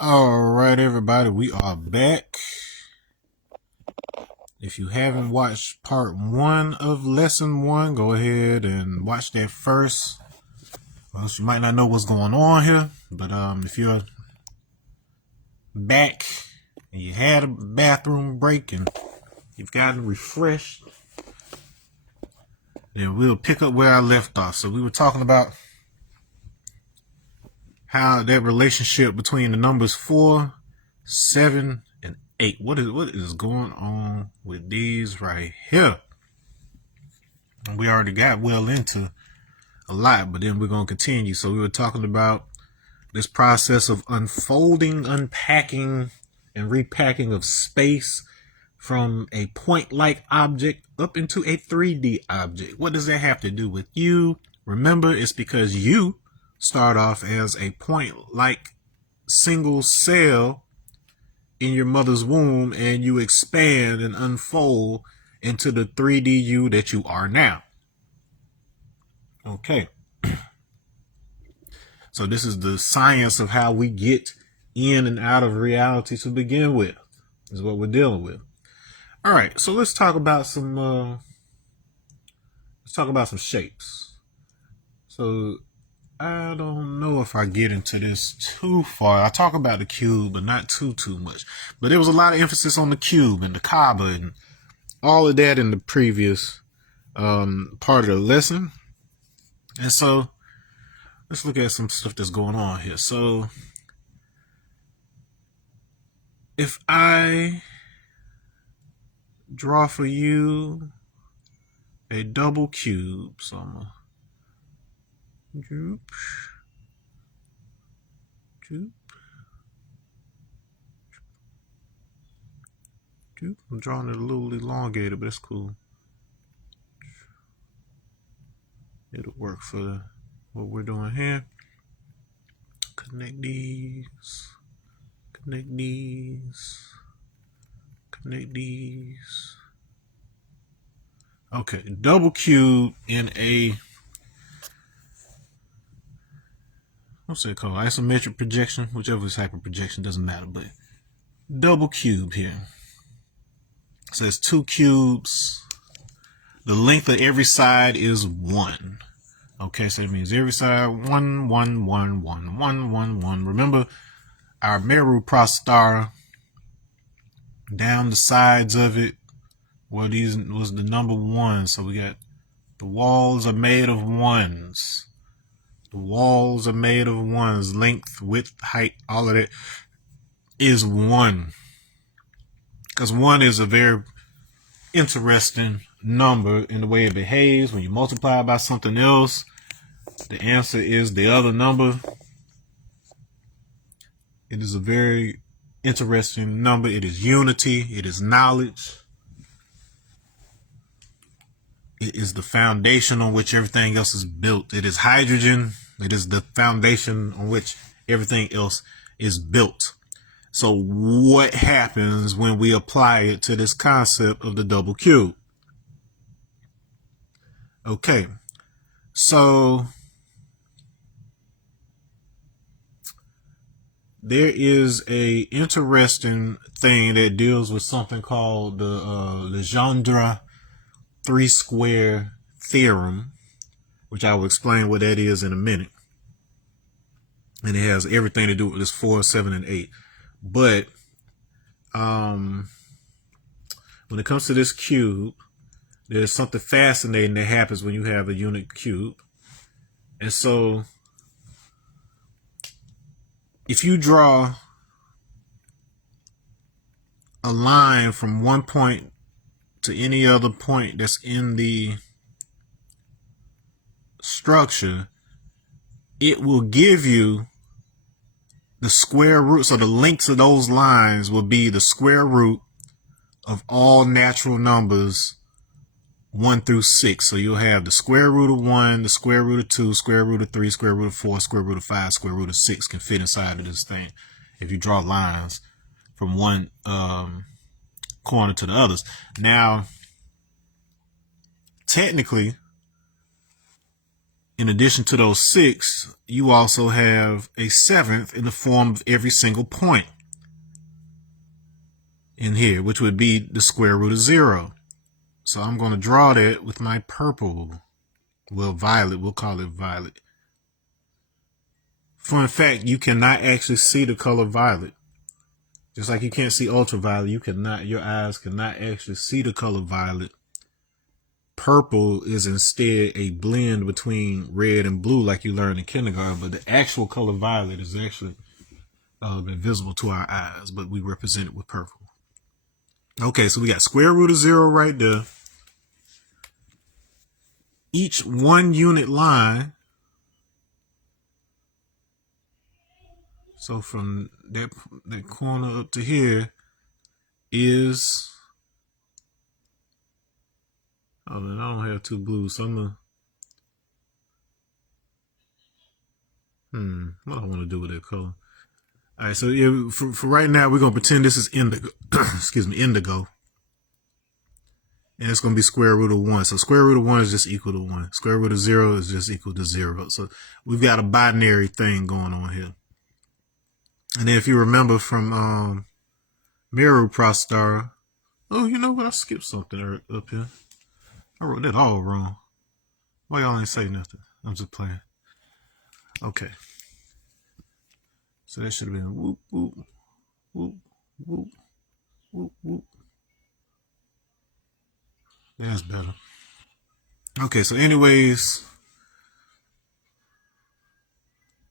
All right, everybody, we are back. If you haven't watched part 1 of lesson 1, go ahead and watch that first. Well, you might not know what's going on here, but if you're back and you had a bathroom break and you've gotten refreshed, then we'll pick up where I left off. So we were talking about how that relationship between the numbers 4, 7, and 8. What is going on with these right here? And we already got well into a lot, but then we're going to continue. So we were talking about this process of unfolding, unpacking, and repacking of space from a point-like object up into a 3D object. What does that have to do with you? Remember, it's because you start off as a point-like single cell in your mother's womb, and you expand and unfold into the 3D you that you are now. Okay. So this is the science of how we get in and out of reality to begin with, is what we're dealing with. All right, so let's talk about some shapes. So I don't know if I get into this too far. I talk about the cube, but not too much. But there was a lot of emphasis on the cube and the Kaaba and all of that in the previous part of the lesson. And so let's look at some stuff that's going on here. So if I draw for you a double cube, so I'm gonna droop. I'm drawing it a little elongated, but it's cool. It'll work for what we're doing here. Connect these. Connect these. Connect these. Okay, double cube in a, what's it called? Isometric projection, whichever is hyperprojection, doesn't matter, but double cube here. So it's 2 cubes. The length of every side is 1. Okay, so that means every side 1, 1, 1, 1, 1, 1, 1. Remember our Meru Prostara, down the sides of it, well, these was the number 1. So we got the walls are made of 1s. The walls are made of 1s. Length, width, height, all of that is 1. Because 1 is a very interesting number in the way it behaves. When you multiply by something else, the answer is the other number. It is a very interesting number. It is unity. It is knowledge. It is the foundation on which everything else is built. It is hydrogen. It is the foundation on which everything else is built. So what happens when we apply it to this concept of the double cube? Okay, so there is a interesting thing that deals with something called the Legendre 3-square theorem, which I will explain what that is in a minute. And it has everything to do with this 4, 7, and 8. But when it comes to this cube, there's something fascinating that happens when you have a unit cube. And so if you draw a line from one point to any other point that's in the structure, it will give you the square root. So the lengths of those lines will be the square root of all natural numbers 1 through 6. So you'll have the square root of 1, the square root of 2, square root of 3, square root of 4, square root of 5, square root of 6 can fit inside of this thing if you draw lines from one corner to the others. Now, technically, in addition to those 6, you also have a 7th in the form of every single point in here, which would be the square root of 0. So I'm going to draw that with my purple. Well, violet. We'll call it violet. Fun fact, you cannot actually see the color violet. Just like you can't see ultraviolet, your eyes cannot actually see the color violet. Purple is instead a blend between red and blue, like you learned in kindergarten, but the actual color violet is actually invisible to our eyes, but we represent it with purple. Okay, so we got square root of 0 right there. Each 1 unit line, so from that corner up to here is, oh, then I don't have 2 blues, so I'm gonna, what do I want to do with that color? All right, so yeah, for right now, we're gonna pretend this is indigo. Excuse me, indigo. And it's going to be square root of 1. So square root of 1 is just equal to 1. Square root of 0 is just equal to 0. So we've got a binary thing going on here. And then if you remember from Meru Prostara, oh, you know what? I skipped something up here. I wrote that all wrong. Why y'all ain't say nothing? I'm just playing. Okay. So that should have been whoop, whoop, whoop, whoop, whoop, whoop. That's better. Okay, so anyways,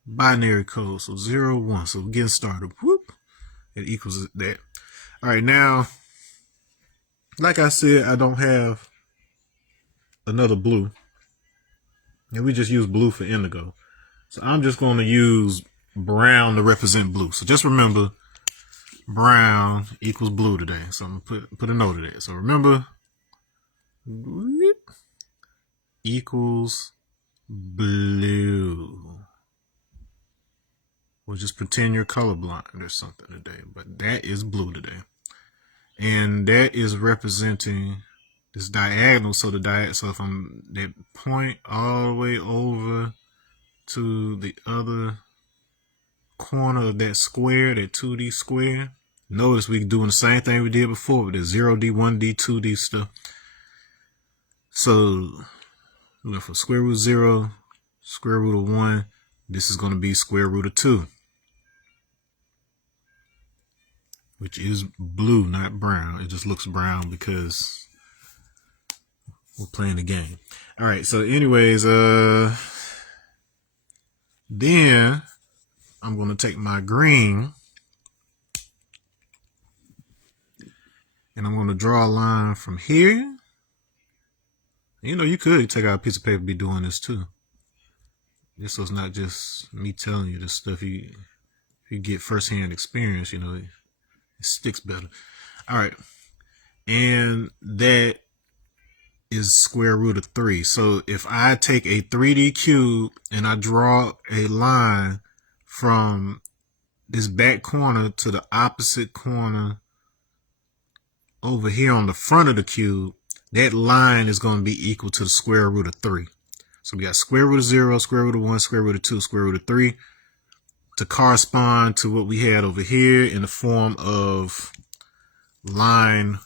binary code. So 0, 1. So we're getting started. Whoop. It equals that. All right, now, like I said, I don't have another blue. And we just use blue for indigo. So I'm just going to use brown to represent blue. So just remember, brown equals blue today. So I'm going to put a note of that. So remember, equals blue. We'll just pretend you're colorblind or something today. But that is blue today. And that is representing this diagonal. So so if I'm that point all the way over to the other corner of that square, that 2D square, notice we're doing the same thing we did before with the 0D, 1D, 2D stuff. So we went from square root of 0, square root of 1. This is going to be square root of 2, which is blue, not brown. It just looks brown because we're playing the game. All right, so anyways, then I'm going to take my green and I'm going to draw a line from here. You know, you could take out a piece of paper and be doing this too. This was not just me telling you this stuff. You get firsthand experience, you know, it sticks better. All right. And that is square root of 3. So if I take a 3D cube and I draw a line from this back corner to the opposite corner over here on the front of the cube, that line is going to be equal to the square root of 3. So we got square root of 0, square root of 1, square root of 2, square root of 3 to correspond to what we had over here in the form of line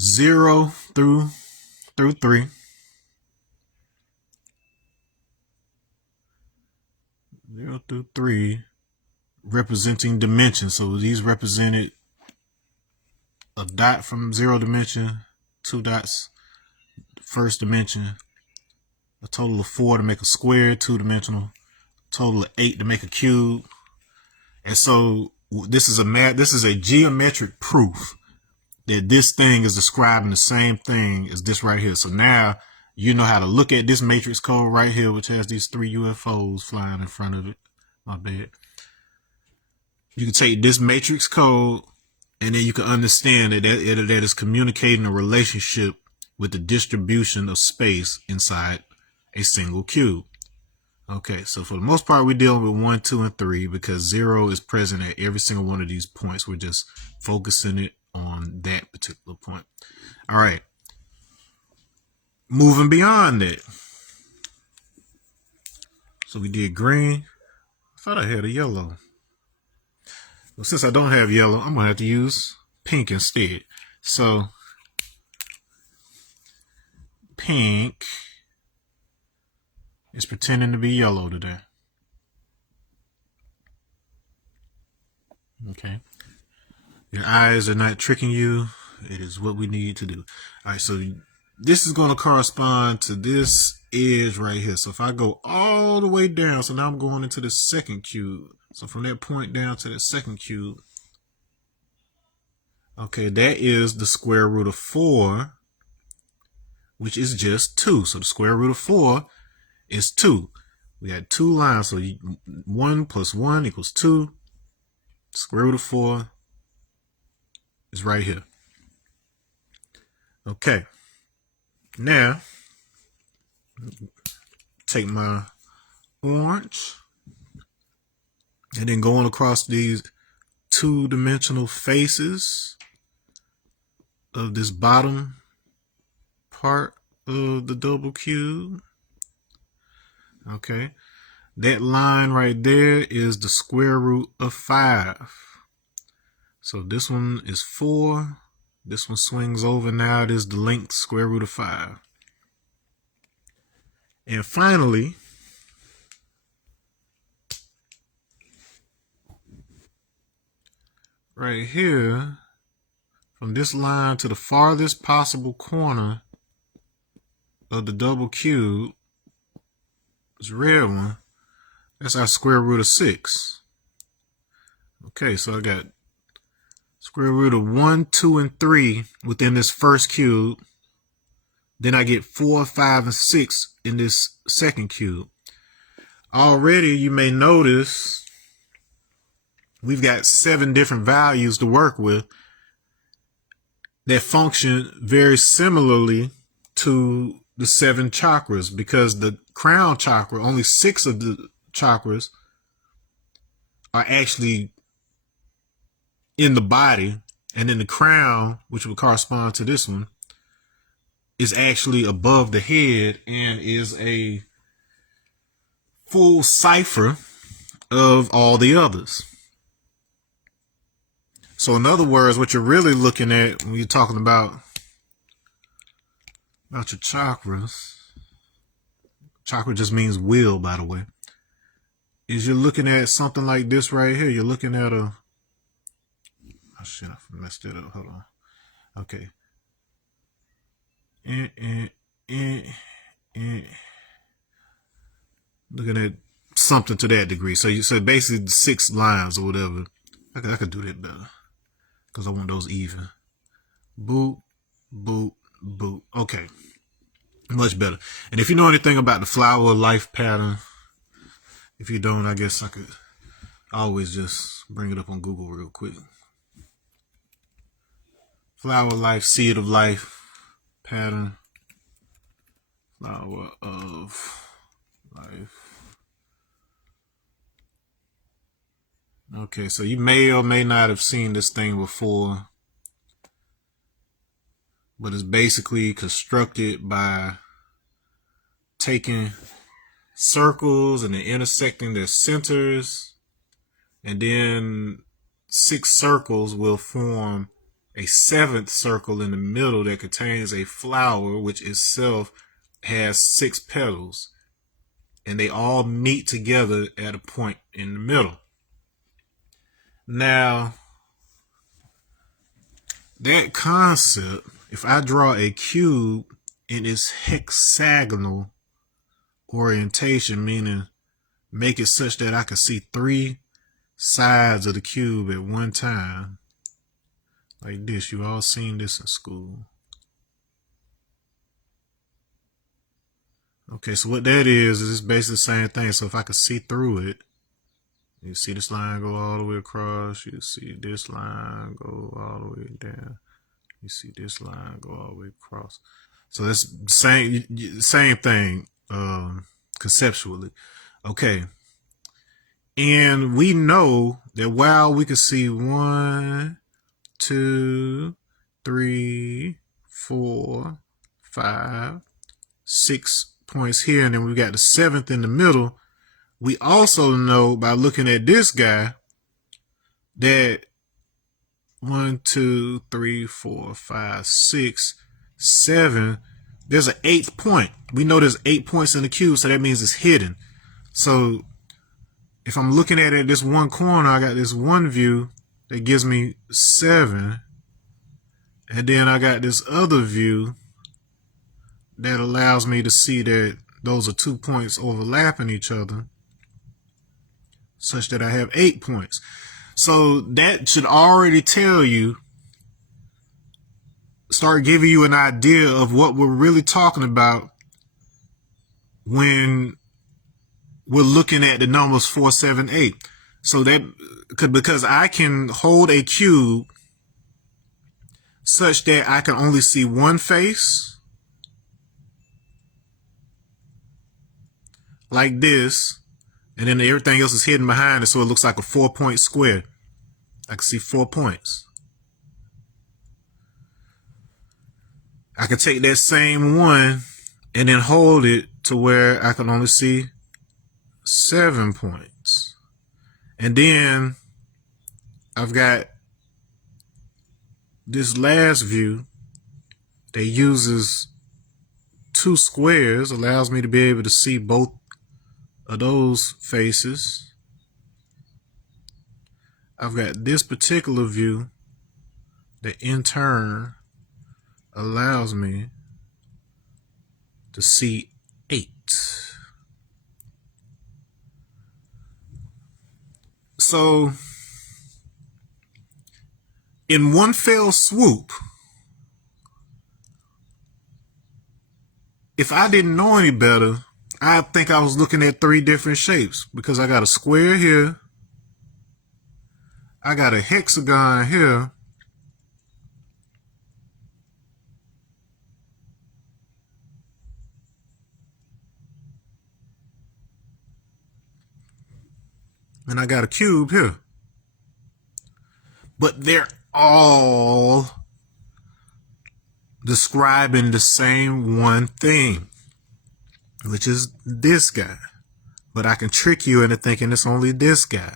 0 through 3. Zero through 3 representing dimension. So these represented a dot from 0 dimension, 2 dots, first dimension, a total of 4 to make a square, 2-dimensional, total of 8 to make a cube. And so this is a geometric proof that this thing is describing the same thing as this right here. So now you know how to look at this matrix code right here, which has these 3 UFOs flying in front of it. My bad. You can take this matrix code and then you can understand that that is communicating a relationship with the distribution of space inside a single cube. Okay, so for the most part, we're dealing with 1, 2, and 3 because 0 is present at every single one of these points. We're just focusing it on that particular point. All right. Moving beyond that. So we did green. I thought I had a yellow. Well, since I don't have yellow, I'm going to have to use pink instead. So pink is pretending to be yellow today. Okay. Your eyes are not tricking you. It is what we need to do. All right, so this is going to correspond to this edge right here. So if I go all the way down, so now I'm going into the second cube. So from that point down to that second cube, okay, that is the square root of 4, which is just 2. So the square root of 4 is 2. We got 2 lines, so 1 plus 1 equals 2. Square root of 4 is right here. Okay. Now, take my orange and then going across these two-dimensional faces of this bottom part of the double cube. Okay. That line right there is the square root of 5. So this one is 4. This one swings over. Now it is the length square root of 5. And finally, right here, from this line to the farthest possible corner of the double cube, this red one, that's our square root of 6. Okay, so I got square root of 1, 2, and 3 within this first cube. Then I get 4, 5, and 6 in this second cube. Already, you may notice we've got 7 different values to work with that function very similarly to the 7 chakras, because the crown chakra, only 6 of the chakras are actually in the body, and then the crown, which would correspond to this one, is actually above the head and is a full cipher of all the others. So in other words, what you're really looking at when you're talking about your chakras, chakra just means will, by the way, is you're looking at something like this right here. You're looking at a, oh shit, I messed it up. Hold on. Okay. Looking at something to that degree. So you said basically 6 lines or whatever. I could do that better because I want those even. Boop, boop, boop. Okay. Much better. And if you know anything about the flower of life pattern, if you don't, I guess I could always just bring it up on Google real quick. Flower of life, seed of life pattern. Flower of life. Okay, so you may or may not have seen this thing before, but it's basically constructed by taking circles and then intersecting their centers, and then 6 circles will form a 7th circle in the middle that contains a flower, which itself has 6 petals, and they all meet together at a point in the middle. Now, that concept, if I draw a cube in its hexagonal orientation, meaning make it such that I can see 3 sides of the cube at one time, like this. You've all seen this in school. Okay, so what that is basically the same thing. So if I could see through it, you see this line go all the way across. You see this line go all the way down. You see this line go all the way across. So that's the same thing conceptually. Okay. And we know that while we can see 1, 2, 3, 4, 5, 6 points here, and then we got the 7th in the middle, we also know by looking at this guy that 1, 2, 3, 4, 5, 6, 7. There's an 8th point. We know there's 8 points in the cube, so that means it's hidden. So if I'm looking at it this one corner, I got this one view that gives me 7. And then I got this other view that allows me to see that those are 2 points overlapping each other, such that I have 8 points. So that should already tell you, start giving you an idea of what we're really talking about when we're looking at the numbers 4, 7, 8. So that, because I can hold a cube such that I can only see one face, like this, and then everything else is hidden behind it, so it looks like a 4-point square. I can see 4 points. I can take that same one and then hold it to where I can only see 7 points. And then I've got this last view that uses 2 squares, allows me to be able to see both of those faces. I've got this particular view that in turn allows me to see 8. So in one fell swoop, if I didn't know any better, I think I was looking at 3 different shapes, because I got a square here, I got a hexagon here, and I got a cube here. But they're all describing the same one thing, which is this guy. But I can trick you into thinking it's only this guy.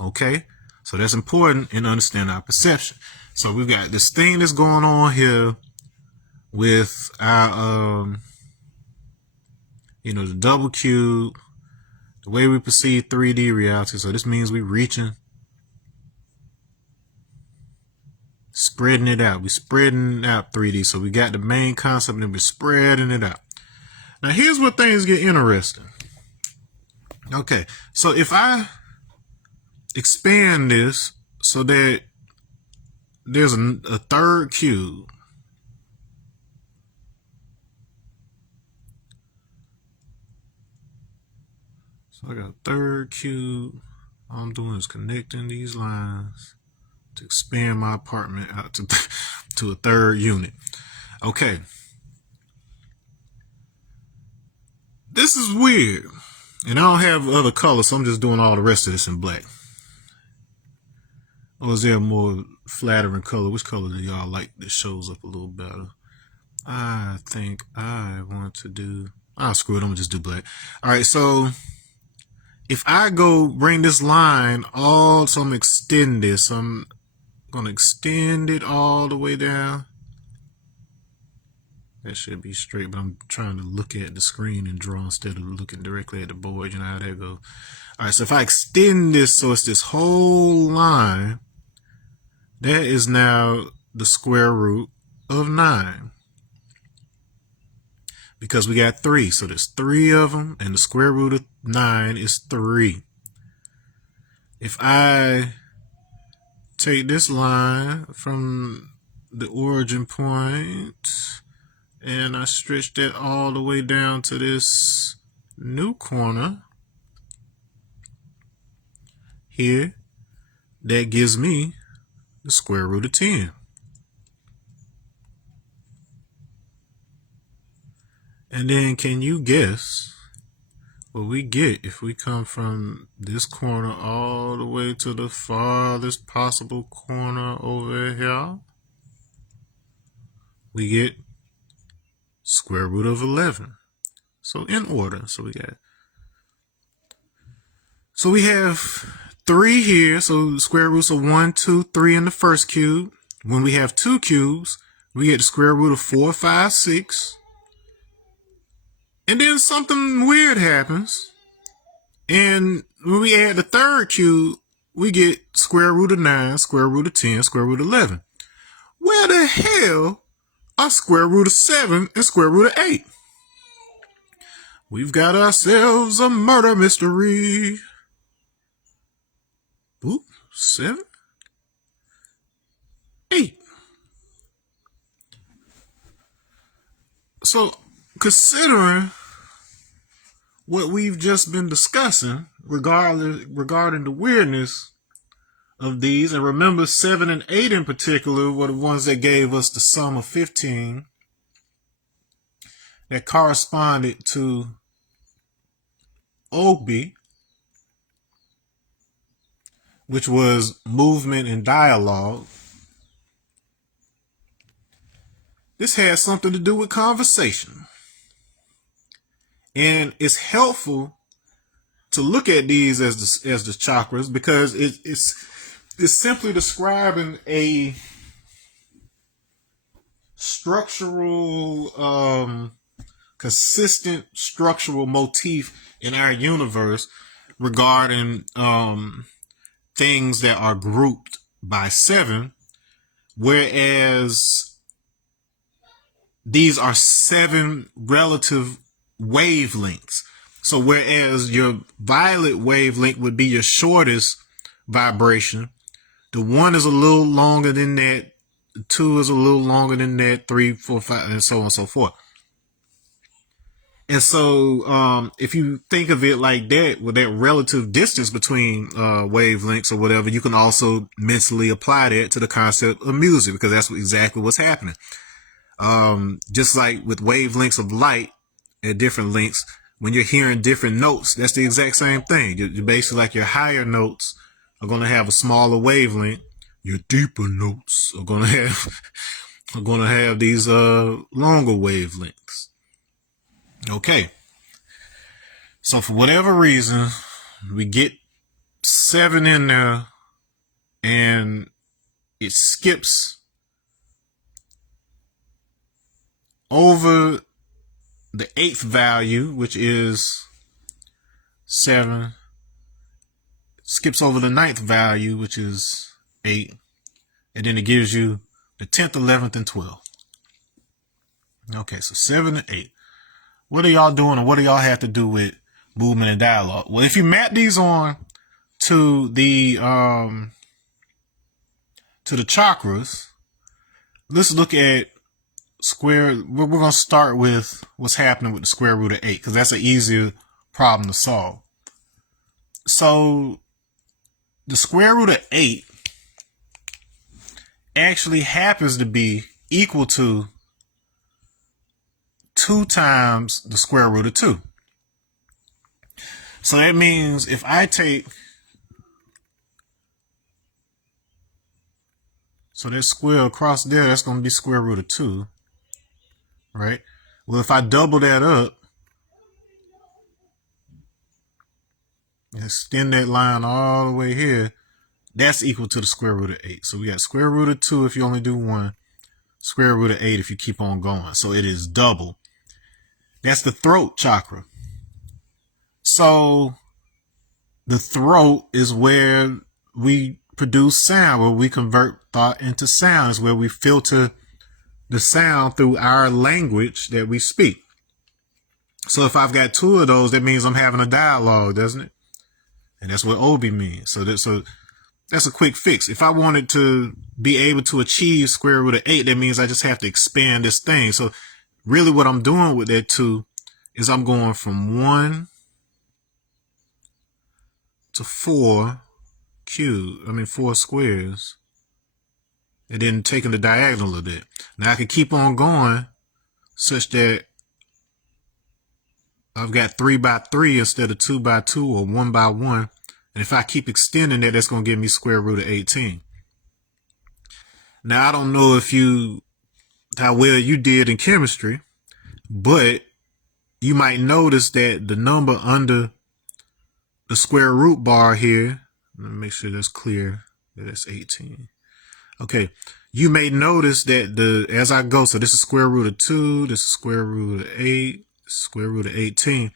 Okay? So that's important in understanding our perception. So we've got this thing that's going on here with our, the double cube, the way we perceive 3D reality. So this means we're reaching, spreading it out. We're spreading out 3D. So we got the main concept and we're spreading it out. Now here's where things get interesting. Okay, so if I expand this so that there's a third cube, so I got a third cube. All I'm doing is connecting these lines to expand my apartment out to a third unit. Okay. This is weird. And I don't have other colors, so I'm just doing all the rest of this in black. Or is there a more flattering color? Which color do y'all like that shows up a little better? I think I want to do... screw it, I'm going to just do black. Alright, so if I go bring this line all... So I'm going to extend this. I'm going to extend it all the way down. That should be straight, but I'm trying to look at the screen and draw instead of looking directly at the board. You know how that goes. All right, so if I extend this so it's this whole line, that is now the square root of 9. Because we got 3, so there's 3 of them, and the square root of 9 is 3. If I take this line from the origin point, and I stretch that all the way down to this new corner here, that gives me the square root of 10. And then can you guess what we get if we come from this corner all the way to the farthest possible corner over here? We get square root of 11. So in order, so we got So we have 3 here. So square roots of 1, 2, 3 in the first cube. When we have 2 cubes, we get the square root of 4, 5, 6. And then something weird happens. And when we add the third cube, we get square root of 9, square root of 10, square root of 11. Where the hell are square root of 7 and square root of 8? We've got ourselves a murder mystery. Oop, 7, 8. So, considering what we've just been discussing regarding the weirdness of these, and remember 7 and 8 in particular were the ones that gave us the sum of 15 that corresponded to OB, which was movement and dialogue. This has something to do with conversation. And it's helpful to look at these as the chakras, because it's simply describing a structural, consistent structural motif in our universe regarding things that are grouped by 7, whereas these are 7 relative wavelengths. So whereas your violet wavelength would be your shortest vibration, the 1 is a little longer than that, 2 is a little longer than that, 3, 4, 5, and so on and so forth. And so if you think of it like that, with that relative distance between wavelengths or whatever, you can also mentally apply that to the concept of music, because that's exactly what's happening. Just like with wavelengths of light at different lengths, when you're hearing different notes, that's the exact same thing. You're basically like your higher notes are going to have a smaller wavelength. Your deeper notes are going to have these longer wavelengths. Okay. So for whatever reason, we get 7 in there and it skips over the 8th value, which is 7, skips over the 9th value, which is 8, and then it gives you the 10th, 11th, and 12th. Okay, so 7 and 8. What are y'all doing, and what do y'all have to do with movement and dialogue? Well, if you map these on to the chakras, let's look at we're going to start with what's happening with the square root of 8, because that's an easier problem to solve. So the square root of 8 actually happens to be equal to 2 times the square root of 2. So that means if I take, so that square across there, that's going to be square root of 2. Right? Well, if I double that up, and extend that line all the way here, that's equal to the square root of 8. So we got square root of 2 if you only do 1, square root of 8 if you keep on going. So it is double. That's the throat chakra. So the throat is where we produce sound, where we convert thought into sound, is where we filter the sound through our language that we speak. So if I've got 2 of those, that means I'm having a dialogue, doesn't it? And that's what Obi means. So that's a quick fix. If I wanted to be able to achieve square root of 8, that means I just have to expand this thing. So really what I'm doing with that 2 is I'm going from 1 to 4 squares, and then taking the diagonal of it. Now I can keep on going such that I've got 3 by 3 instead of 2 by 2 or 1 by 1. And if I keep extending that, that's going to give me square root of 18. Now, I don't know how well you did in chemistry, but you might notice that the number under the square root bar here, let me make sure that's clear. That's 18. Okay, you may notice that as I go, so this is square root of 2, this is square root of 8, square root of 18.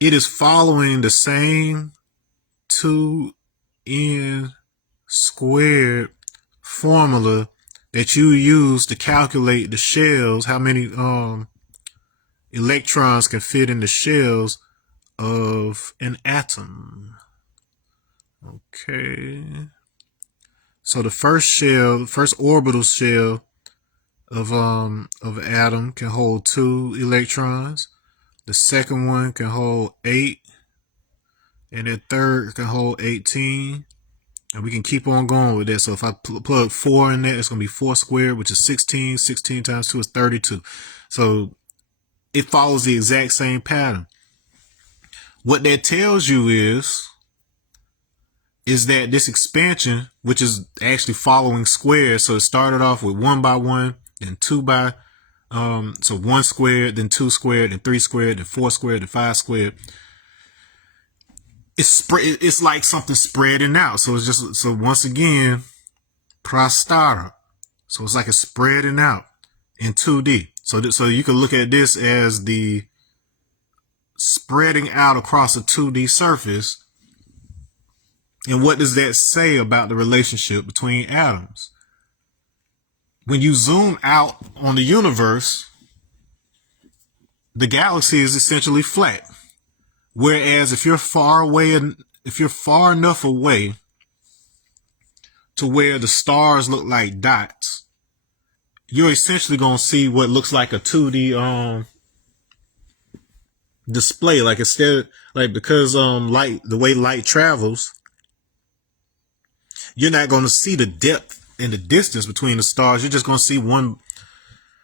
It is following the same 2n squared formula that you use to calculate the shells, how many electrons can fit in the shells of an atom. Okay. So the first orbital shell of atom can hold 2 electrons. The second one can hold 8, and the third can hold 18. And we can keep on going with that. So if I plug 4 in there, it's going to be 4 squared, which is 16. 16 times 2 is 32. So it follows the exact same pattern. What that tells you is that this expansion, which is actually following squares, so it started off with 1 by 1, then 2 by, so 1 squared, then 2 squared, then 3 squared, then 4 squared, then 5 squared. It's like something spreading out. So it's just, so once again, prostata. So it's like it's spreading out in 2D. So you can look at this as the spreading out across a 2D surface. And what does that say about the relationship between atoms? When you zoom out on the universe, the galaxy is essentially flat. Whereas if you're far enough away to where the stars look like dots, you're essentially going to see what looks like a 2D display. Like because light, the way light travels, you're not going to see the depth and the distance between the stars. You're just going to see one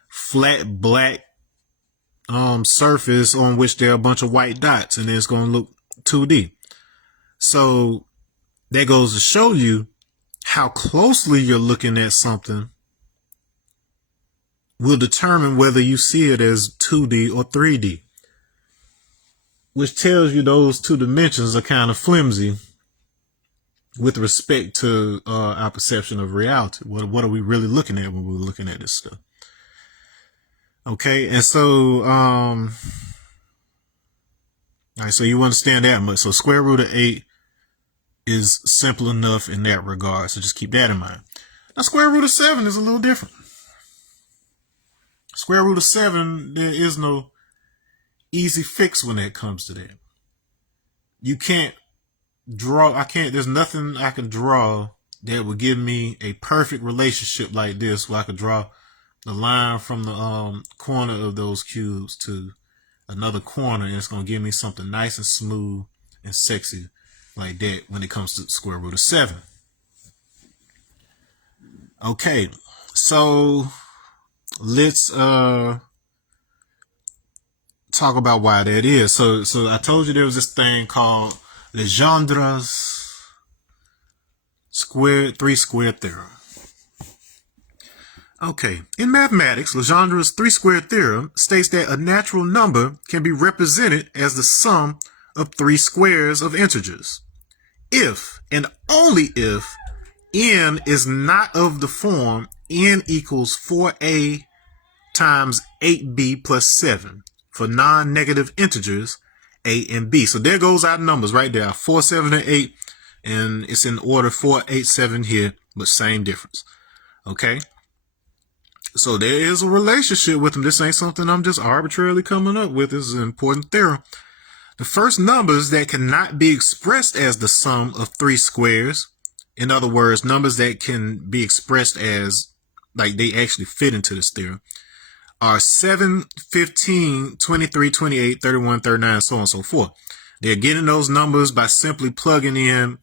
flat black surface on which there are a bunch of white dots, and then it's going to look 2D. So that goes to show you how closely you're looking at something will determine whether you see it as 2D or 3D, which tells you those two dimensions are kind of flimsy with respect to our perception of reality. What are we really looking at when we're looking at this stuff? Okay, and so, all right, so you understand that much. So square root of 8 is simple enough in that regard. So just keep that in mind. Now, square root of 7 is a little different. Square root of 7, there is no easy fix when it comes to that. You can't draw, there's nothing I can draw that would give me a perfect relationship like this, where I could draw the line from the corner of those cubes to another corner, and it's going to give me something nice and smooth and sexy like that when it comes to square root of 7. Okay, so let's talk about why that is. So I told you there was this thing called Legendra's three-squared theorem. Okay, in mathematics, Legendra's three-squared theorem states that a natural number can be represented as the sum of 3 squares of integers if and only if n is not of the form n equals 4a times 8b plus 7 for non-negative integers a and b. So there goes our numbers right there, 4, 7, and 8, and it's in order 4, 8, 7 here, but same difference. Okay? So there is a relationship with them. This ain't something I'm just arbitrarily coming up with. This is an important theorem. The first numbers that cannot be expressed as the sum of 3 squares, in other words, numbers that can be expressed as, like they actually fit into this theorem, are 7, 15, 23, 28, 31, 39, so on and so forth. They're getting those numbers by simply plugging in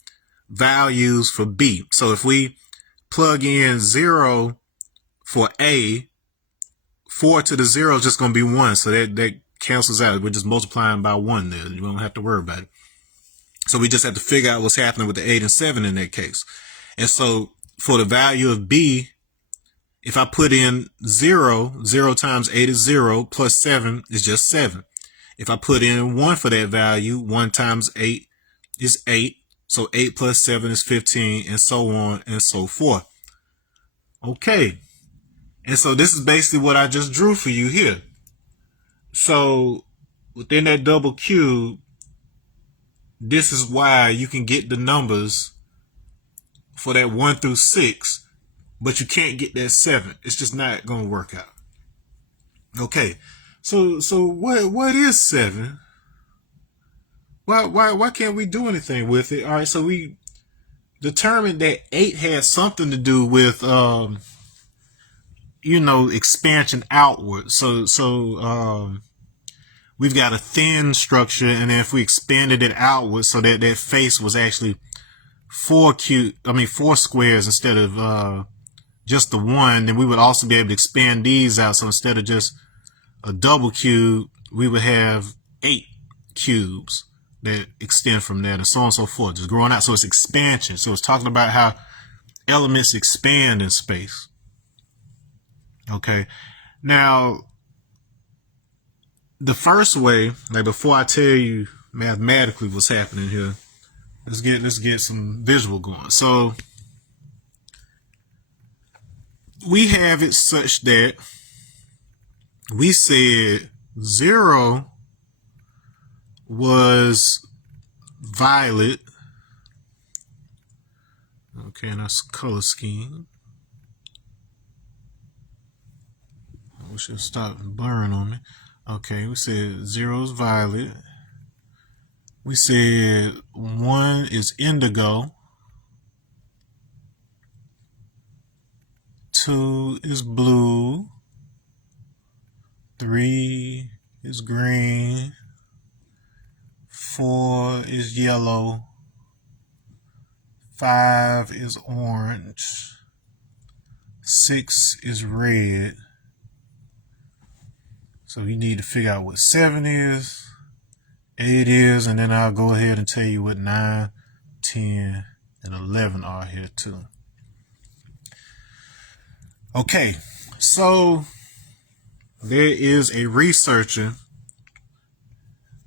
values for B. So if we plug in 0 for A, 4 to the 0 is just going to be 1. So that cancels out. We're just multiplying by 1 there. You don't have to worry about it. So we just have to figure out what's happening with the 8 and 7 in that case. And so for the value of B, if I put in 0, 0 times 8 is 0, plus 7 is just 7. If I put in 1 for that value, 1 times 8 is 8. So 8 plus 7 is 15, and so on and so forth. Okay. And so this is basically what I just drew for you here. So within that double cube, this is why you can get the numbers for that 1 through 6, but you can't get that 7. It's just not going to work out. Okay. So what is 7? Why can't we do anything with it? All right, so we determined that 8 had something to do with expansion outward. So we've got a thin structure, and then if we expanded it outward so that that face was actually 4 squares instead of just the 1, then we would also be able to expand these out. So instead of just a double cube, we would have 8 cubes that extend from there, and so on and so forth, just growing out. So it's expansion. So it's talking about how elements expand in space. Okay. Now, the first way, like before I tell you mathematically what's happening here, let's get some visual going. So we have it such that we said 0 was violet. Okay, and that's color scheme. We should stop blurring on me. Okay, we said 0 is violet. We said 1 is indigo. 2 is blue. 3 is green. 4 is yellow. 5 is orange. 6 is red. So you need to figure out what 7 is, 8 is, and then I'll go ahead and tell you what 9, 10, and 11 are here too. Okay, so there is a researcher,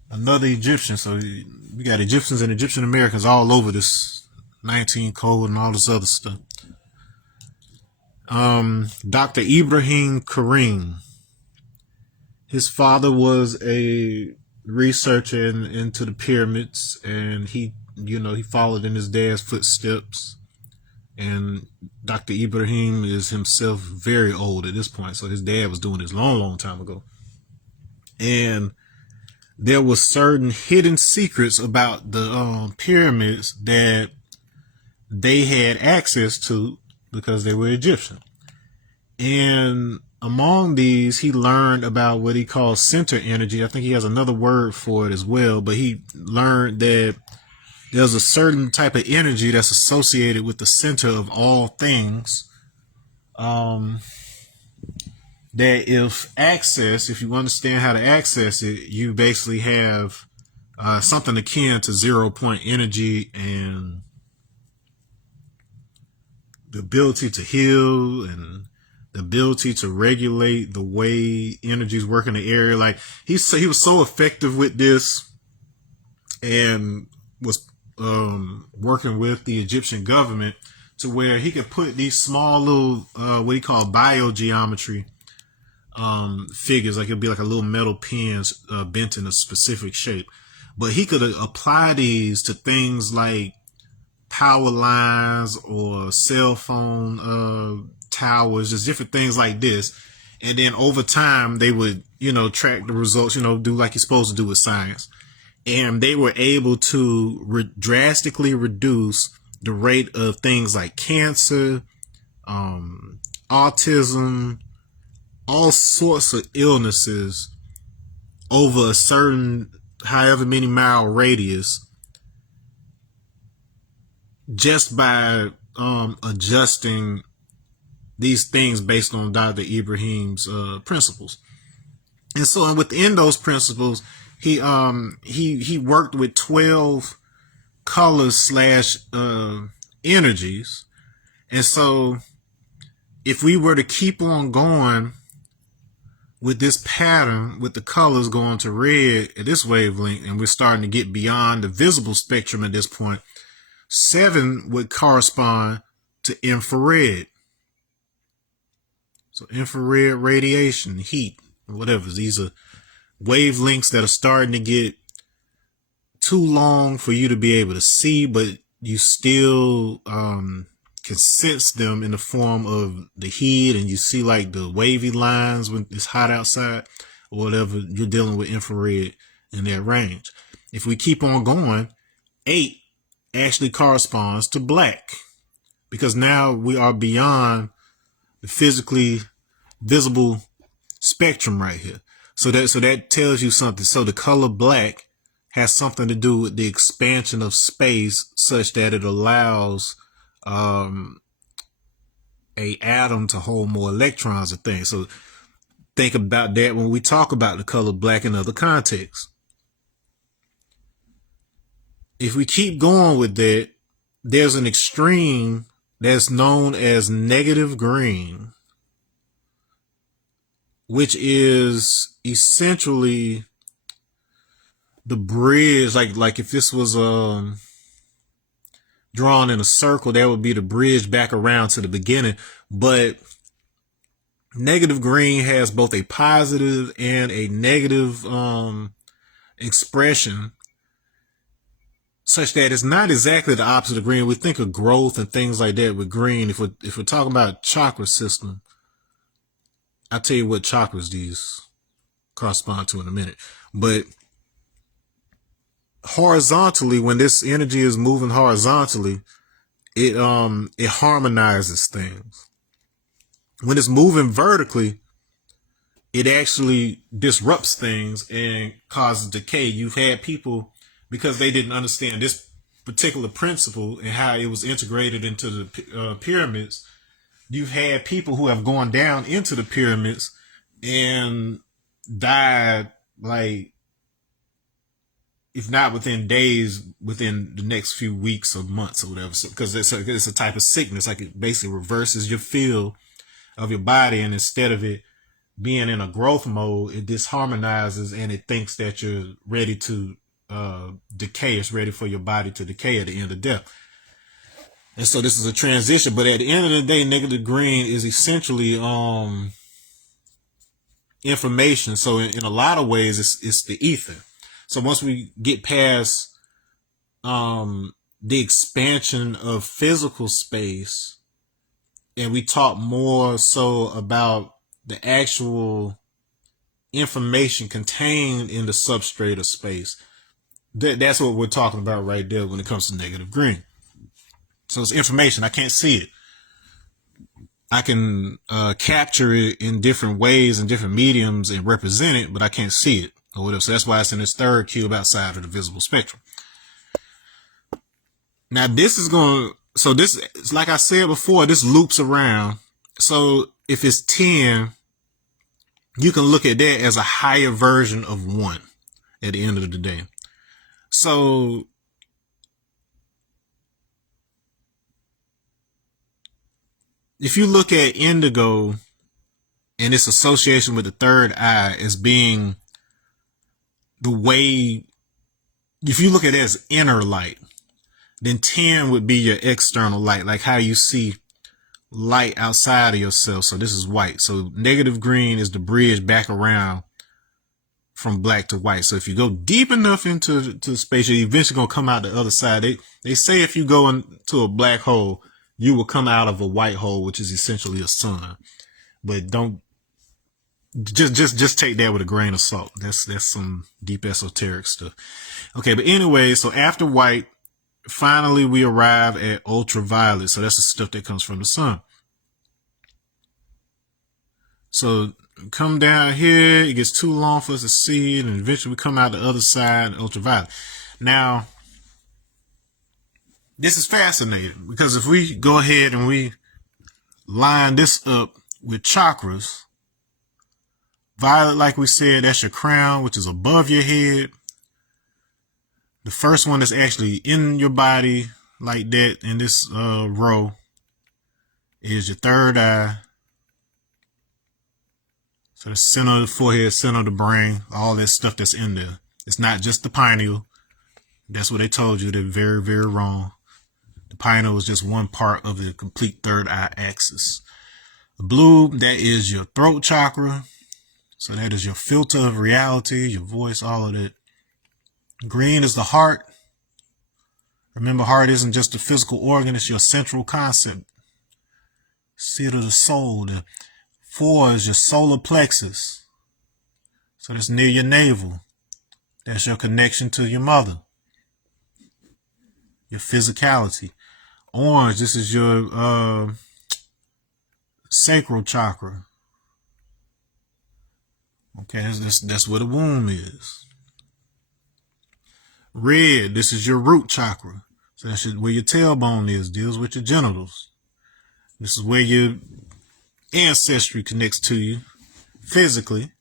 another Egyptian. So we got Egyptians and Egyptian Americans all over this 19 code and all this other stuff. Dr. Ibrahim Karim. His father was a researcher into the pyramids, and he followed in his dad's footsteps. And Dr. Ibrahim is himself very old at this point, so his dad was doing this long time ago. And there was certain hidden secrets about the pyramids that they had access to because they were Egyptian. And among these, he learned about what he calls center energy. I think he has another word for it as well, but he learned that there's a certain type of energy that's associated with the center of all things. That if you understand how to access it, you basically have something akin to 0-point energy and the ability to heal and the ability to regulate the way energies work in the area. Like he was so effective with this and was working with the Egyptian government to where he could put these small little what he called biogeometry figures, like it'd be like a little metal pin bent in a specific shape, but he could apply these to things like power lines or cell phone towers, just different things like this. And then over time they would track the results, do like you're supposed to do with science. And they were able to drastically reduce the rate of things like cancer, autism, all sorts of illnesses over a certain however many mile radius, just by adjusting these things based on Dr. Ibrahim's principles. And so within those principles, he worked with 12 colors / energies. And so if we were to keep on going with this pattern, with the colors going to red at this wavelength, and we're starting to get beyond the visible spectrum at this point, 7 would correspond to infrared. So infrared radiation, heat, whatever. These are wavelengths that are starting to get too long for you to be able to see, but you still can sense them in the form of the heat, and you see like the wavy lines when it's hot outside or whatever. You're dealing with infrared in that range. If we keep on going, 8 actually corresponds to black, because now we are beyond the physically visible spectrum right here. So that tells you something. So the color black has something to do with the expansion of space, such that it allows a atom to hold more electrons and things. So think about that when we talk about the color black in other contexts. If we keep going with that, there's an extreme that's known as negative green, which is essentially the bridge. Like if this was drawn in a circle, that would be the bridge back around to the beginning. But negative green has both a positive and a negative expression, such that it's not exactly the opposite of green. We think of growth and things like that with green. If we're talking about chakra system, I'll tell you what chakras these correspond to in a minute. But horizontally, when this energy is moving horizontally, it harmonizes things. When it's moving vertically, it actually disrupts things and causes decay. You've had people, because they didn't understand this particular principle and how it was integrated into the pyramids, you've had people who have gone down into the pyramids and died, like, if not within days, within the next few weeks or months or whatever. So, because it's a type of sickness. Like, it basically reverses your feel of your body, and instead of it being in a growth mode, it disharmonizes and it thinks that you're ready to decay. It's ready for your body to decay at the end of death. And so this is a transition. But at the end of the day, negative green is essentially information. So in a lot of ways, it's the ether. So once we get past the expansion of physical space, and we talk more so about the actual information contained in the substrate of space, that's what we're talking about right there when it comes to negative green. So it's information. I can't see it. I can capture it in different ways and different mediums and represent it, but I can't see it or whatever. So that's why it's in this third cube outside of the visible spectrum. Now this is going to, so this, like I said before, this loops around. So if it's 10, you can look at that as a higher version of 1 at the end of the day. So if you look at indigo and its association with the third eye as being the way, if you look at it as inner light, then 10 would be your external light, like how you see light outside of yourself. So this is white. So negative green is the bridge back around from black to white. So if you go deep enough into space, you're eventually going to come out the other side. They say if you go into a black hole, you will come out of a white hole, which is essentially a sun. But don't just take that with a grain of salt. That's some deep esoteric stuff. Okay, but anyway, so after white, finally we arrive at ultraviolet. So that's the stuff that comes from the sun. So come down here, it gets too long for us to see it, and eventually we come out the other side, ultraviolet. Now, this is fascinating, because if we go ahead and we line this up with chakras, violet, like we said, that's your crown, which is above your head. The first one that's actually in your body, like that, in this row, is your third eye. So So the center of the forehead, center of the brain, all that stuff that's in there. It's not just the pineal. That's what they told you. They're very, very wrong. The pineal is just one part of the complete third eye axis. The blue, that is your throat chakra. So that is your filter of reality, your voice, all of that. Green is the heart. Remember, heart isn't just a physical organ, it's your central concept. Seat of the soul. The 4 is your solar plexus. So that's near your navel. That's your connection to your mother. Your physicality. Orange, this is your sacral chakra. Okay, that's where the womb is. Red, this is your root chakra. So that's where your tailbone is, deals with your genitals. This is where your ancestry connects to you physically.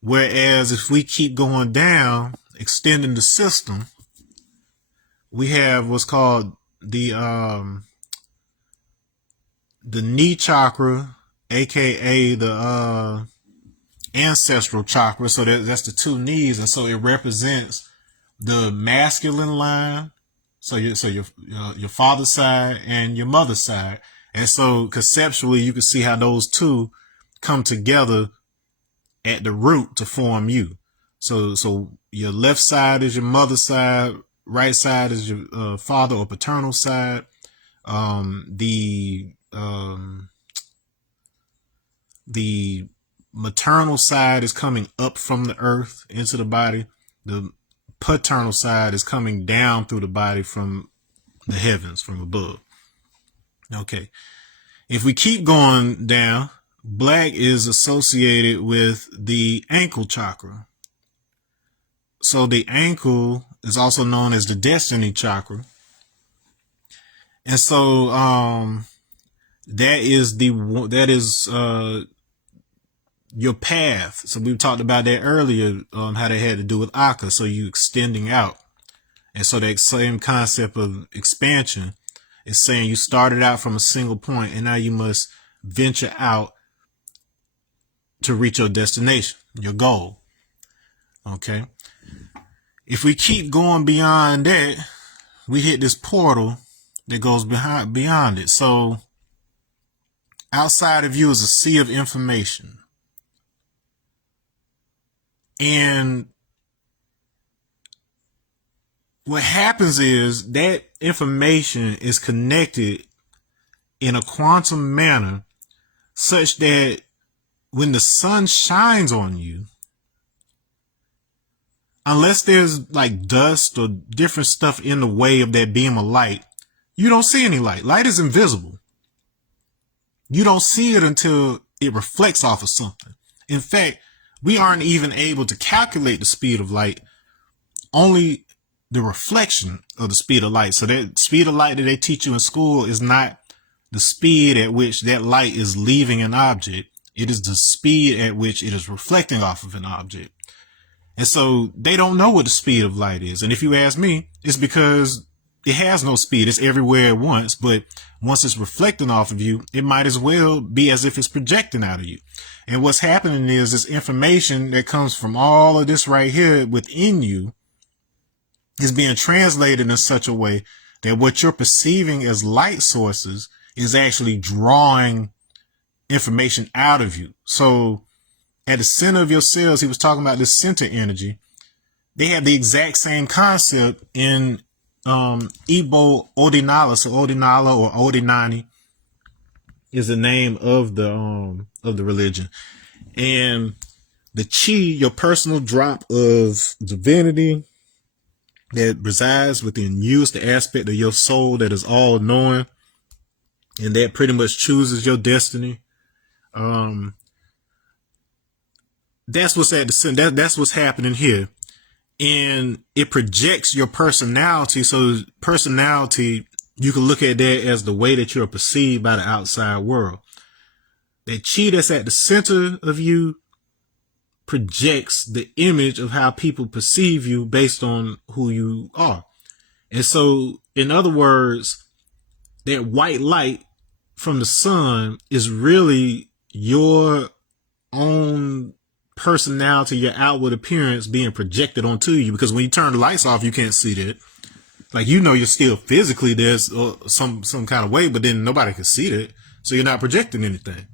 Whereas if we keep going down, extending the system, we have what's called the knee chakra, aka the ancestral chakra. So that's the 2 knees, and so it represents the masculine line. So your father's side and your mother's side. And so conceptually, you can see how those 2 come together at the root to form you. So your left side is your mother's side, right side is your father or paternal side. The maternal side is coming up from the earth into the body. The paternal side is coming down through the body from the heavens, from above. Okay. If we keep going down, black is associated with the ankle chakra. So the ankle is also known as the destiny chakra. And so that is your path. So we talked about that earlier, how that had to do with Akka. So you extending out. And so that same concept of expansion is saying you started out from a single point and now you must venture out to reach your destination, your goal. Okay. If we keep going beyond that, we hit this portal that goes beyond it. So outside of you is a sea of information. And what happens is that information is connected in a quantum manner such that when the sun shines on you, unless there's like dust or different stuff in the way of that beam of light, you don't see any light. Light is invisible. You don't see it until it reflects off of something. In fact, we aren't even able to calculate the speed of light, only the reflection of the speed of light. So that speed of light that they teach you in school is not the speed at which that light is leaving an object. It is the speed at which it is reflecting off of an object. And so they don't know what the speed of light is. And if you ask me, it's because it has no speed. It's everywhere at once. But once it's reflecting off of you, it might as well be as if it's projecting out of you. And what's happening is this information that comes from all of this right here within you is being translated in such a way that what you're perceiving as light sources is actually drawing information out of you. So at the center of your cells, he was talking about this center energy. They have the exact same concept in Igbo Odinala. So Odinala or Odinani is the name of the religion. And the chi, your personal drop of divinity that resides within you, is the aspect of your soul that is all knowing, and that pretty much chooses your destiny. That's what's at the center. That's what's happening here. And it projects your personality. So personality, you can look at that as the way that you're perceived by the outside world. That chi that's at the center of you projects the image of how people perceive you based on who you are. And so, in other words, that white light from the sun is really your own personality, your outward appearance being projected onto you. Because when you turn the lights off, you can't see that. Like, you know, you're still physically there's some kind of way, but then nobody can see that. So you're not projecting anything.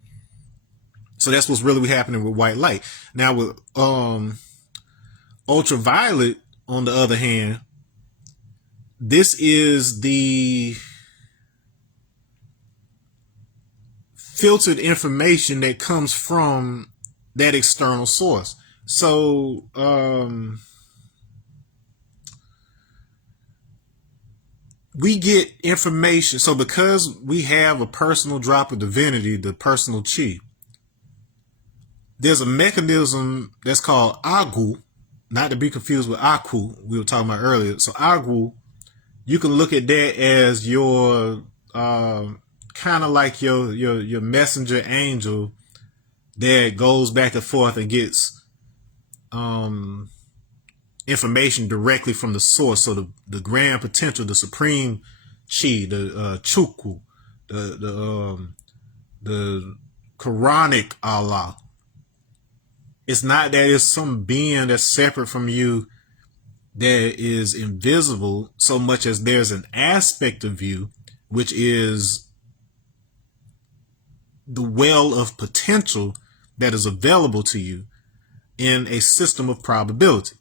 So that's what's really happening with white light. Now with ultraviolet, on the other hand, this is the filtered information that comes from that external source. So we get information. So because we have a personal drop of divinity, the personal chi, there's a mechanism that's called agu, not to be confused with aku we were talking about earlier. So agu, you can look at that as your kind of like your messenger angel that goes back and forth and gets information directly from the source. So the grand potential, the supreme chi, the chukwu, the Quranic Allah. It's not that it's some being that's separate from you that is invisible, so much as there's an aspect of you which is the well of potential that is available to you in a system of probability.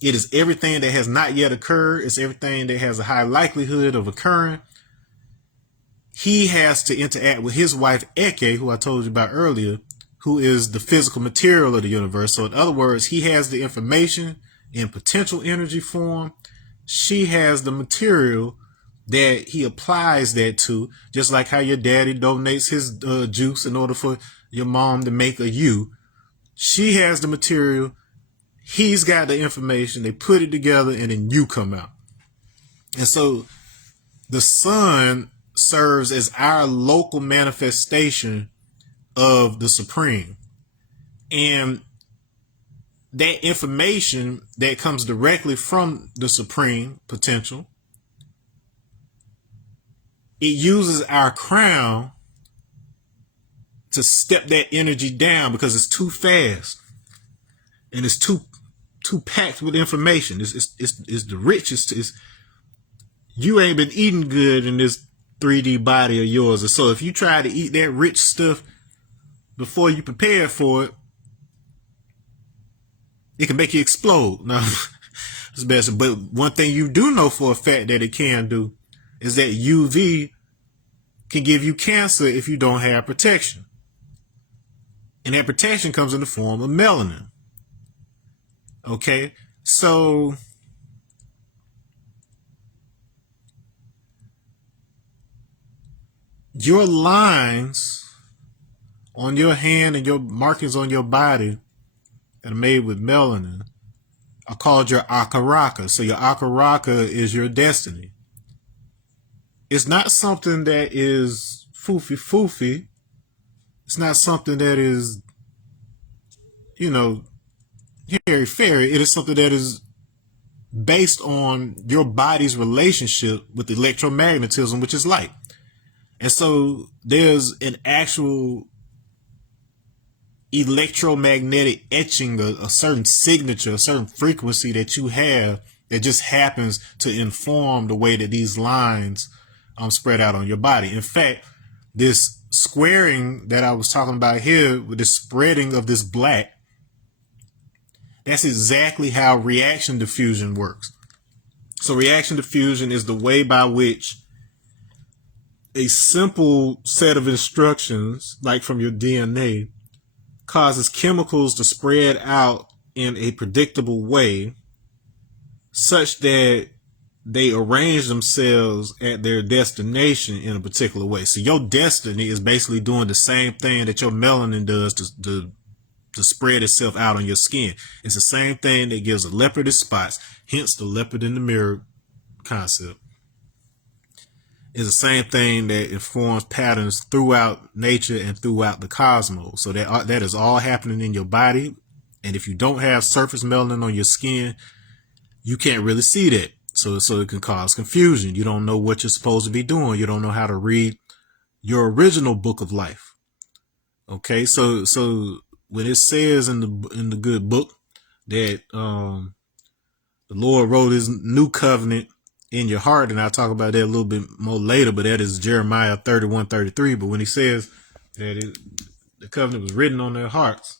It is everything that has not yet occurred. It's everything that has a high likelihood of occurring. He has to interact with his wife, Eke, who I told you about earlier, who is the physical material of the universe. So in other words, he has the information in potential energy form. She has the material that he applies that to, just like how your daddy donates his juice in order for your mom to make a you. She has the material. He's got the information. They put it together and then you come out. And so the sun serves as our local manifestation of the supreme. And that information that comes directly from the supreme potential, it uses our crown to step that energy down because it's too fast and it's too packed with information. It's the richest. You ain't been eating good in this 3D body of yours. And so if you try to eat that rich stuff before you prepare for it, it can make you explode. Now, it's best. But one thing you do know for a fact that it can do is that UV can give you cancer if you don't have protection. And that protection comes in the form of melanin. Okay, so your lines on your hand and your markings on your body that are made with melanin are called your akaraka. So your akaraka is your destiny. It's not something that is foofy. It's not something that is, hairy-fairy. It is something that is based on your body's relationship with electromagnetism, which is light. And so there's an actual electromagnetic etching, a certain signature, a certain frequency that you have that just happens to inform the way that these lines spread out on your body. In fact, this squaring that I was talking about here with the spreading of this black, that's exactly how reaction diffusion works. So reaction diffusion is the way by which a simple set of instructions, like from your DNA, causes chemicals to spread out in a predictable way such that they arrange themselves at their destination in a particular way. So your destiny is basically doing the same thing that your melanin does to spread itself out on your skin. It's the same thing that gives a leopard its spots, hence the leopard in the mirror concept. It's the same thing that informs patterns throughout nature and throughout the cosmos. So that is all happening in your body. And if you don't have surface melanin on your skin, you can't really see that. So it can cause confusion. You don't know what you're supposed to be doing. You don't know how to read your original book of life. Okay, so when it says in the good book that the Lord wrote His new covenant in your heart, and I'll talk about that a little bit more later. But that is Jeremiah 31:33. But when He says that the covenant was written on their hearts,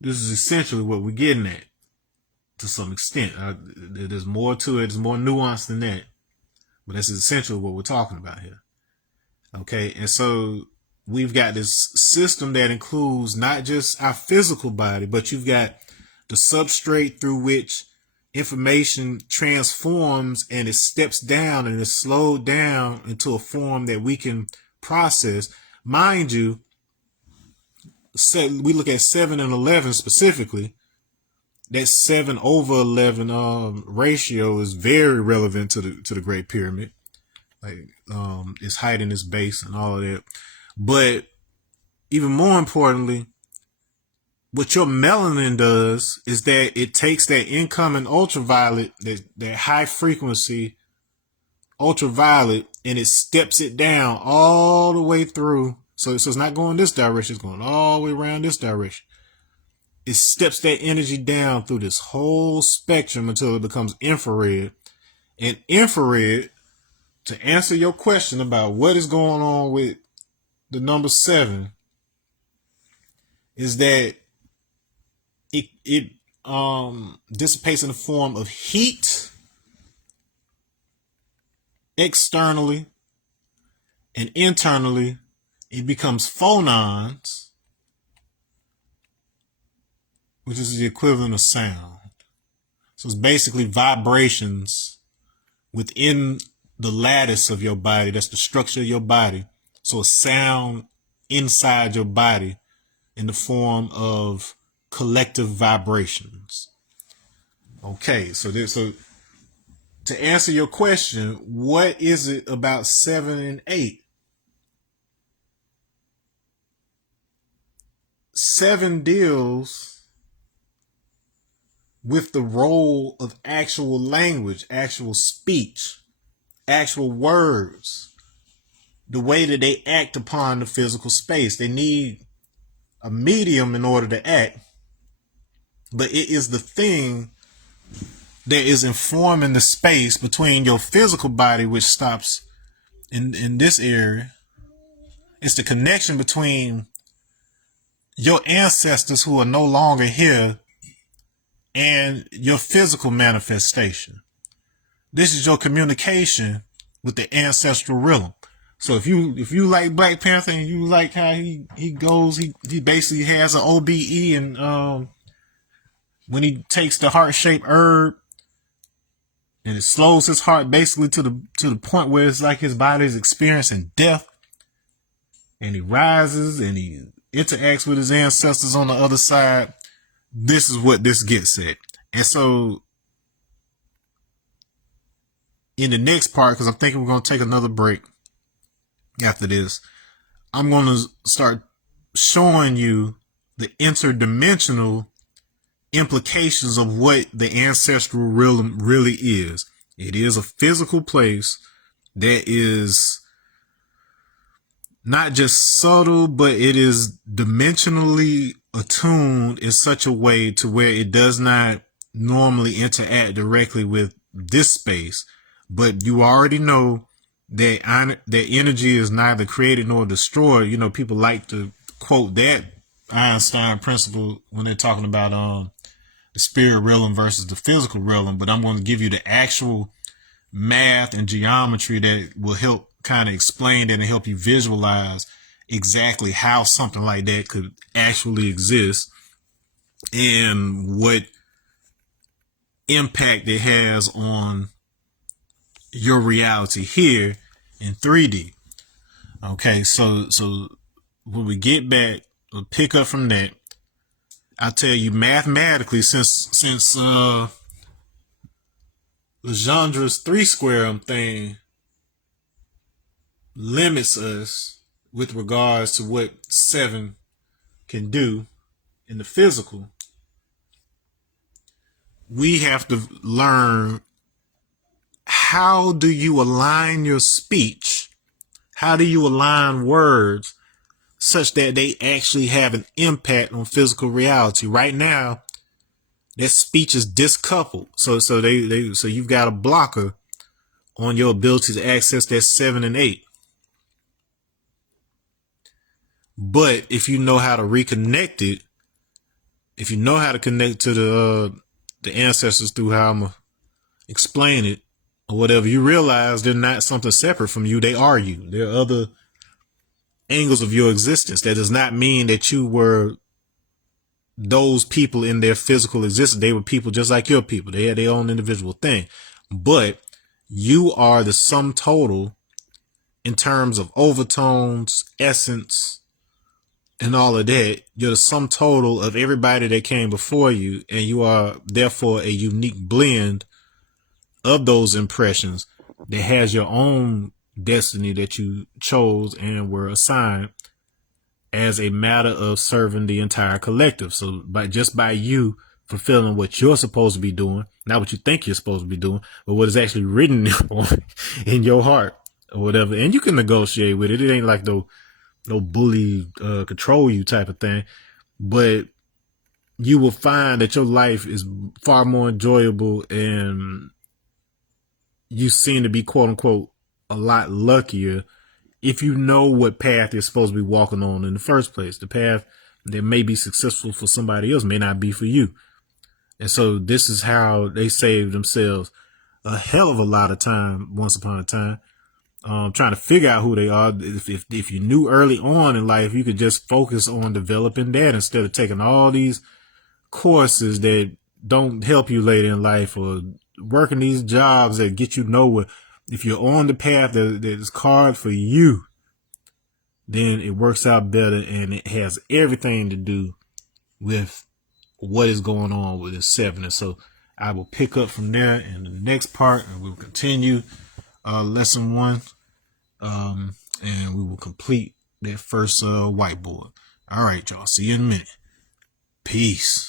this is essentially what we're getting at to some extent. There's more to it. There's more nuance than that, but that's essentially what we're talking about here. Okay, and so we've got this system that includes not just our physical body, but you've got the substrate through which information transforms, and it steps down and is slowed down into a form that we can process. Mind you, we look at 7 and 11 specifically. That 7/11 ratio is very relevant to the Great Pyramid, like its height and its base and all of that. But even more importantly, what your melanin does is that it takes that incoming ultraviolet, that high frequency ultraviolet, and it steps it down all the way through. So it's not going this direction, it's going all the way around this direction. It steps that energy down through this whole spectrum until it becomes infrared. And infrared, to answer your question about what is going on with the number 7, is that it dissipates in the form of heat externally, and internally it becomes phonons, which is the equivalent of sound. So it's basically vibrations within the lattice of your body. That's the structure of your body. So a sound inside your body in the form of collective vibrations. Okay, so to answer your question, what is it about 7 and 8? 7 deals with the role of actual language, actual speech, actual words, the way that they act upon the physical space. They need a medium in order to act, but it is the thing that is informing the space between your physical body, which stops in this area. It's the connection between your ancestors who are no longer here and your physical manifestation. This is your communication with the ancestral realm. So if you like Black Panther and you like how he goes, he basically has an OBE, and when he takes the heart-shaped herb and it slows his heart basically to the point where it's like his body is experiencing death, and he rises and he interacts with his ancestors on the other side. This is what this gets at. And so in the next part, because I'm thinking we're going to take another break after this, I'm going to start showing you the interdimensional implications of what the ancestral realm really is. It is a physical place that is not just subtle, but it is dimensionally attuned in such a way to where it does not normally interact directly with this space. But you already know that energy is neither created nor destroyed. You know, people like to quote that Einstein principle when they're talking about the spirit realm versus the physical realm. But I'm going to give you the actual math and geometry that will help kind of explain that and help you visualize exactly how something like that could actually exist and what impact it has on your reality here in 3D. Okay, so when we get back, we'll pick up from that. I'll tell you mathematically, since Legendre's 3-square thing limits us with regards to what 7 can do in the physical, we have to learn how do you align your speech, how do you align words such that they actually have an impact on physical reality. Right now, that speech is discoupled. So you've got a blocker on your ability to access that 7 and 8. But if you know how to reconnect it, if you know how to connect to the ancestors through how I'm gonna explain it or whatever, you realize they're not something separate from you. They are you. They're other angles of your existence. That does not mean that you were those people in their physical existence. They were people just like your people. They had their own individual thing. But you are the sum total in terms of overtones, essence, and all of that. You're the sum total of everybody that came before you, and you are therefore a unique blend of those impressions that has your own destiny that you chose and were assigned as a matter of serving the entire collective. So by you fulfilling what you're supposed to be doing, not what you think you're supposed to be doing, but what is actually written in your heart or whatever. And you can negotiate with it. It ain't like no bully, control you type of thing, but you will find that your life is far more enjoyable, and you seem to be, quote unquote, a lot luckier if you know what path you're supposed to be walking on in the first place. The path that may be successful for somebody else may not be for you. And so this is how they saved themselves a hell of a lot of time once upon a time, trying to figure out who they are. If you knew early on in life, you could just focus on developing that instead of taking all these courses that don't help you later in life, or working these jobs that get you nowhere. If you're on the path that is carved for you, then it works out better, and it has everything to do with what is going on with this 7. And so I will pick up from there in the next part, and we'll continue lesson 1, and we will complete that first whiteboard. All right, y'all. See you in a minute. Peace.